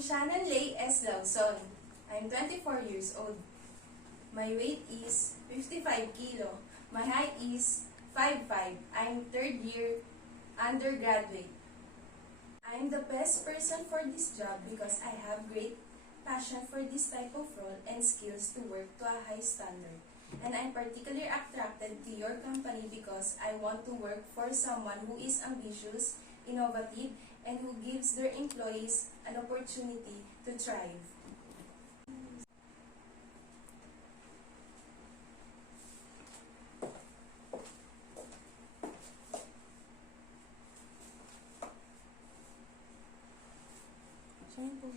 Shannon Leigh S. Lawson. I'm 24 years old. My weight is 55 kilo. My height is 5'5". I'm third year undergraduate. I'm the best person for this job because I have great passion for this type of role and skills to work to a high standard. And I'm particularly attracted to your company because I want to work for someone who is ambitious, innovative, and who gives their employees an opportunity to thrive. Saan po?